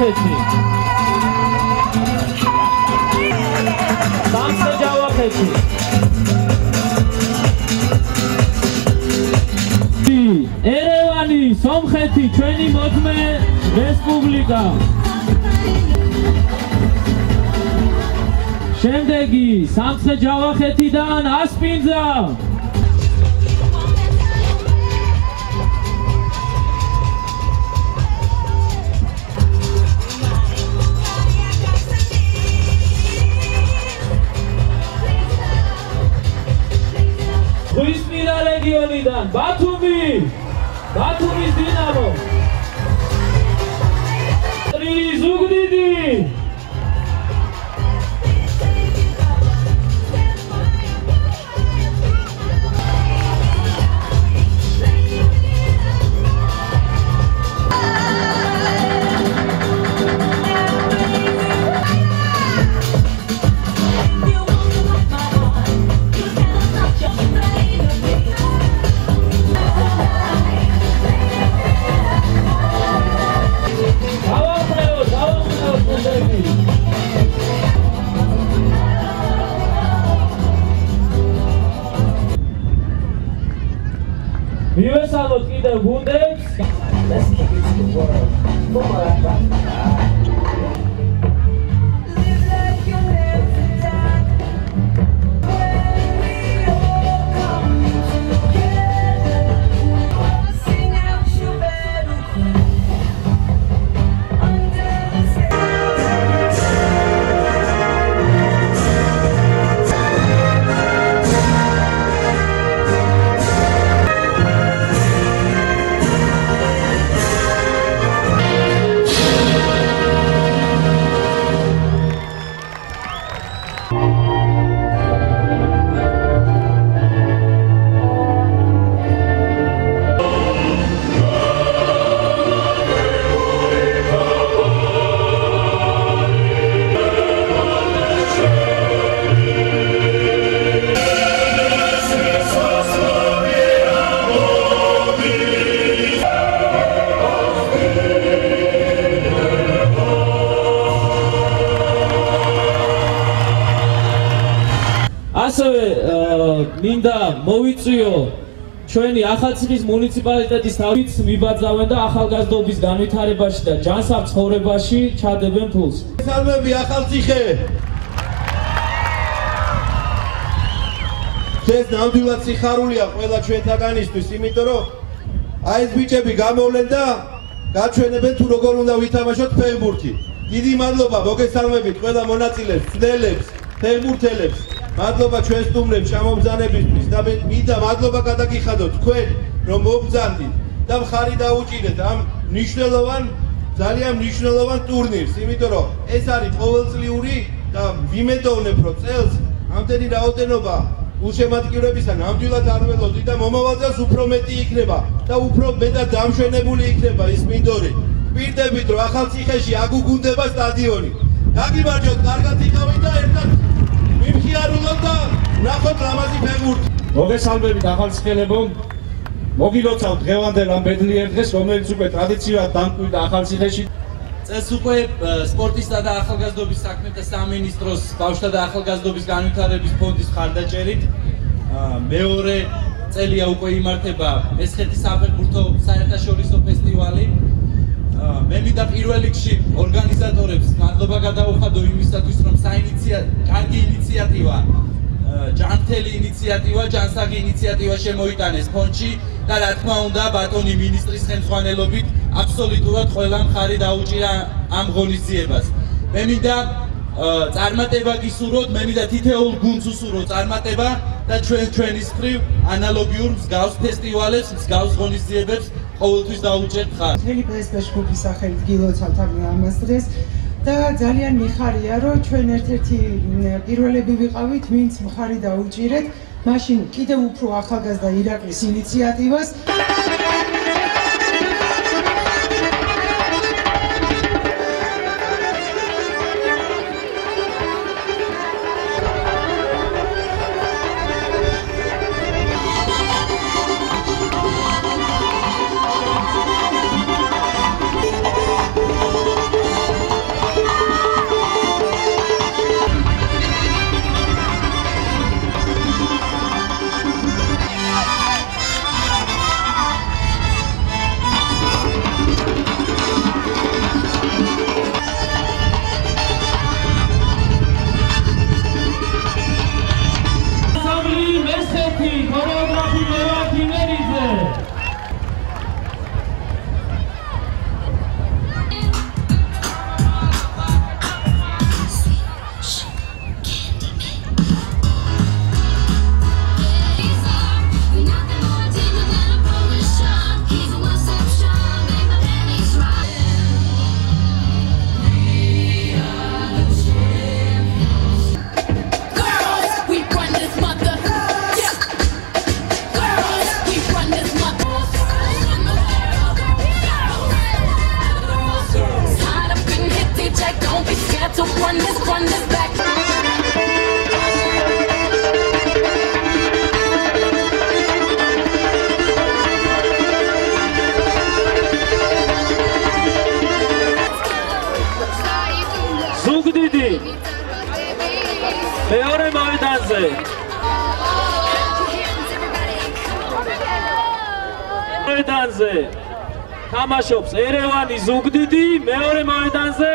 ჯავახეთი. სამცხე ჯავახეთი. ერევანი, სომხეთი, ჩვენი მოძმე რესპუბლიკა. შემდეგი სამცხე ჯავახეთიდან ასპინძა. ზღვისპირა რეგიონიდან ბათუმი, ბათუმის დინამო. ზუგდიდი. მივესალმოთ კიდევ გუნდებს. ასევე მინდა მოვიწვიო ჩვენი ახალციხის მუნიციპალიტეტის თავით მიბაძავენ და ახალგაზრდობის განვითარებაში და ჯანსაღ ცხოვრებაში ჩადებენ ფულს. სალმები ახალციხე. ეს ნამდვილად სიხარულია ყველა ჩვენთაგანისთვის, იმიტომ რომ აი ეს ბიჭები გამოვლენ და გაჩვენებენ თუ როგორ უნდა ვითამაშოთ ფეხბურთი. დიდი მადლობა მოგესალმებით ყველა მონაწილეს, მცდელებს, ფეხბურთელებს. მადლობა ჩვენ სტუმრებს შემომბრძანებისთვის და მინდა მადლობა გადაგიხადოთ თქვენ რომ მობრძანდით და მხარი დაუჭირეთ ამ ძალიან მნიშვნელოვან ტურნირს, იმიტომ რომ ეს არის ყოველწლიური და ვიმედოვნებ რომ წელს ამდენი რაოდენობა გულშემატკივრებისა ნამდვილად არ ველოდი და მომავალზეც უფრო მეტი იქნება და უფრო მეტად დამშვენებული იქნება ის მინდორი. ვპირდებით რომ ახალციხეში აგუგუნდება სტადიონი. გაგიმარჯოთ, კარგად იყავით და ერთად მიმხიარულოთ და ნახოთ ლამაზი ფეხბურთი. მოგესალმებით ახალციხელებო. მოგილოცავთ დღევანდელ ამ ბედნიერ დღეს, რომელიც უკვე ტრადიციულად დამკვიდრდა ახალციხეში. წელს უკვე სპორტისა და ახალგაზრდობის საქმეთა სამინისტროს ბავშვთა და ახალგაზრდობის განვითარების ფონდის მხარდაჭერით მეორე წელია უკვე იმართება მესხეთის საფეხბურთო საერთაშორისო ფესტივალი. მე მინდა პირველ რიგში ორგანიზატორებს მადლობა გადაუხადო იმისათვის, რომ კარგი ინიციატივა, ჯანმრთელი ინიციატივა, ჯანსაღი ინიციატივა შემოიტანეს ფონდში და რა თქმა უნდა ბატონი მინისტრის ხელმძღვანელობით აბსოლუტურად ყველა მხარი დაუჭირა ამ ღონისძიებას. მე მინდა წარმატება გისურვოთ, მე მინდა თითოეულ გუნდს უსურვო წარმატება და ჩვენის მხრივ ანალოგიურ მსგავს ფესტივალებს, მსგავს ღონისძიებებს ყოველთვის დაუჭერთ ხარ. მთელი პრესის ჯგუფის სახელით გილოცავთ ამას დღეს და ძალიან მიხარია, რომ ჩვენ ერთ-ერთი პირველები ვიყავით, ვინც მხარი დაუჭირეთ, მაშინ კიდევ უფრო ახალგაზრდა ირაკლის ინიციატივას. So run this back. ზუგდიდი მეორე მოედანზე მოედანზე თამაშობს ერევანი ზუგდიდი მეორე მოედანზე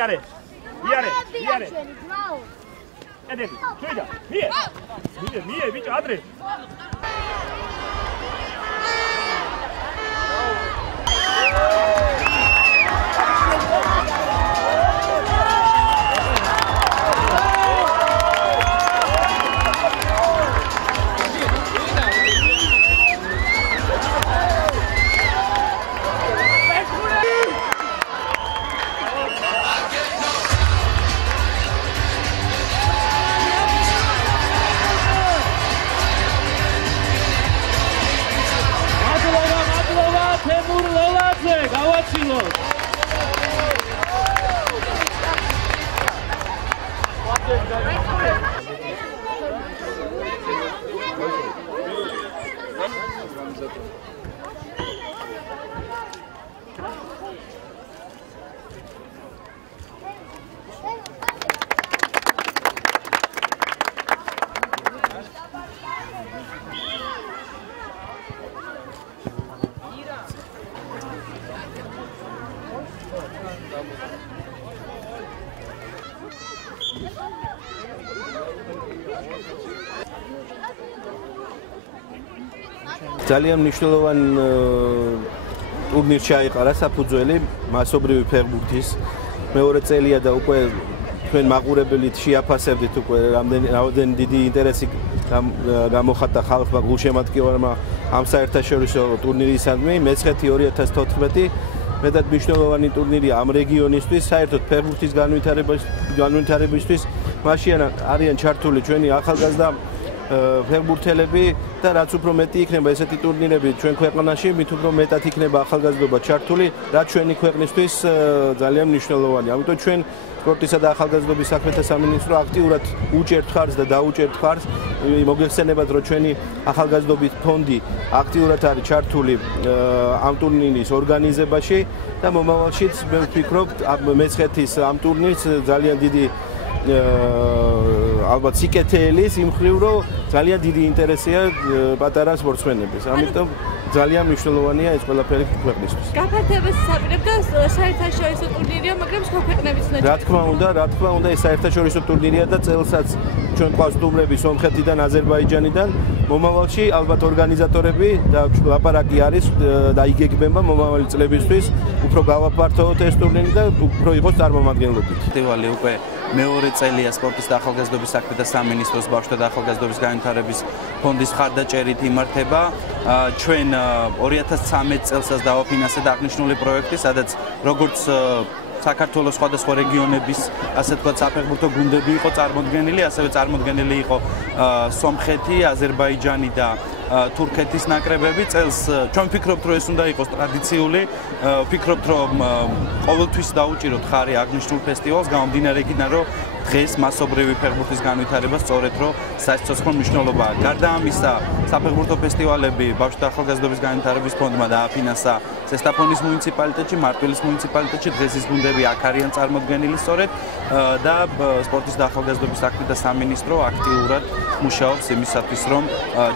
Iare. Ededi, çuyda. Niye, bicho, adre. ძალიან მნიშვნელოვანი ტურნირში აიყარა საფუძველი მასობრივი ფეხბურთის მეორე წელია და უკვე თქვენ მაყურებელით შეაფასებდით უკვე რამდენი დიდი ინტერესი გამოხატა ხალხმა გულშემატკივრებმა ამ საერთაშორისო ტურნირისადმი მეცხრეთი 2014 მეტად მნიშვნელოვანი ტურნირი ამ რეგიონისთვის საერთოდ ფეხბურთის განვითარებისთვის მაშინ არიან ჩართული ჩვენი ახალგაზრდა ფეხბურთელები და რაც უფრო მეტი იქნება ესეთი ტურნირები ჩვენ ქვეყანაში, მით უფრო მეტად იქნება ახალგაზრდობა ჩართული, რაც ჩვენი ქვეყნისთვის ძალიან მნიშვნელოვანია. ამიტომ ჩვენ სპორტისა და ახალგაზრდობის საქმეთა სამინისტრო აქტიურად უჭერთ ხარს და დაუჭერთ ხარს მოგეხსენებათ, რომ ჩვენი ახალგაზრდობის ფონდი აქტიურად არის ჩართული ამ ტურნირის ორგანიზებაში და მომავალშიც მე ვფიქრობ მეცხრეთის ამ ტურნირს ძალიან დიდი ალბათ სიკეთელის იმ ხრივ რომ ძალიან დიდი ინტერესია პატარა სპორტსმენების. ამიტომ ძალიან მნიშვნელოვანია ეს ყველაფერი ქვეყნისთვის. გაფართოებას საპირებდა საერთაშორისო ტურნირია, მაგრამ სხვა ქვეყნებიც უნდა. რა თქმა უნდა, ეს საერთაშორისო ტურნირია და წელსაც ჩვენ ყავს სტუმრები სომხეთიდან, აზერბაიჯანიდან. მომავალში ალბათ ორგანიზატორები და ლაპარაკი არის და იგეგმება მომავალი წლებისთვის უფრო გავაფართოვოთ ეს ტურნირი და უფრო იყოს წარმომადგენლობით. ფესტივალი უკვე მეორე წელია სპორტის და ახალგაზრდობის საქმეთა სამინისტროს ბავშვთა და ახალგაზრდობის განვითარების ფონდის მხარდაჭერით იმართება. ჩვენ 2013 წელსაც დავაფინანსეთ აღნიშნული პროექტი, სადაც როგორც საქართველოს სხვადასხვა რეგიონების, ასე ვთქვათ, საფეხბურთო გუნდები იყო წარმოდგენილი, ასევე წარმოდგენილი იყო სომხეთი, აზერბაიჯანი და თურქეთის ნაკრებები. წელს ჩვენ ვფიქრობთ, რომ ეს უნდა იყოს ტრადიციული, ვფიქრობთ, რომ ყოველთვის დაუჭიროთ ხარი აღნიშნულ ფესტივალს, გამომდინარე იქიდან, რომ დღეს მასობრივი ფეხბურთის განვითარება სწორედ რომ საერთაშორისო მნიშვნელობაა. გარდა ამისა, საფეხბურთო ფესტივალები ბავშვთა ახალგაზრდობის განვითარების ფონდმა დააფინანსა ზესტაფონის მუნიციპალიტეტში, მარტვილის მუნიციპალიტეტში დღეს ის გუნდები აქ არიან წარმოდგენილი სწორედ და სპორტის და ახალგაზრდობის საქმეთა სამინისტრო აქტიურად მუშაობს იმისათვის, რომ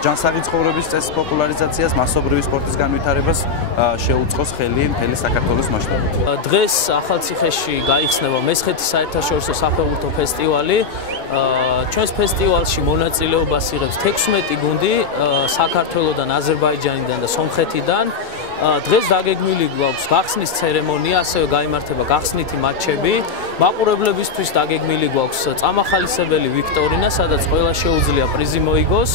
ჯანსაღი ცხოვრების წესის პოპულარიზაციას, მასობრივი სპორტის განვითარებას შეუწყოს ხელი მთელი საქართველოს მასშტაბით. დღეს ახალციხეში გაიხსნება მესხეთის საერთაშორისო საფეხბურთო ფესტივალი. ჩვენს ფესტივალში მონაწილეობას იღებს 16 გუნდი საქართველოდან, აზერბაიჯანიდან და სომხეთიდან. დღეს დაგეგმილი გვაქვს გახსნის ცერემონია, ასევე გაიმართება გახსნითი მატჩები. მაყურებლებისთვის დაგეგმილი გვაქვს წამახალისებელი ვიქტორინა, სადაც ყველა შეუძლია პრიზი მოიგოს.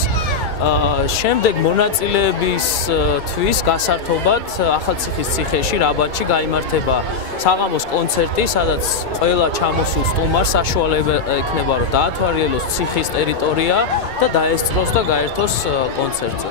შემდეგ მონაწილეებისთვის გასართობად ახალციხის ციხეში, რაბათში გაიმართება საღამოს კონცერტი, სადაც ყველა ჩამოსულ სტუმარს საშუალება ექნება, რომ დაათვალიეროს ციხის ტერიტორია და დაესწროს და გაერთოს კონცერტზე.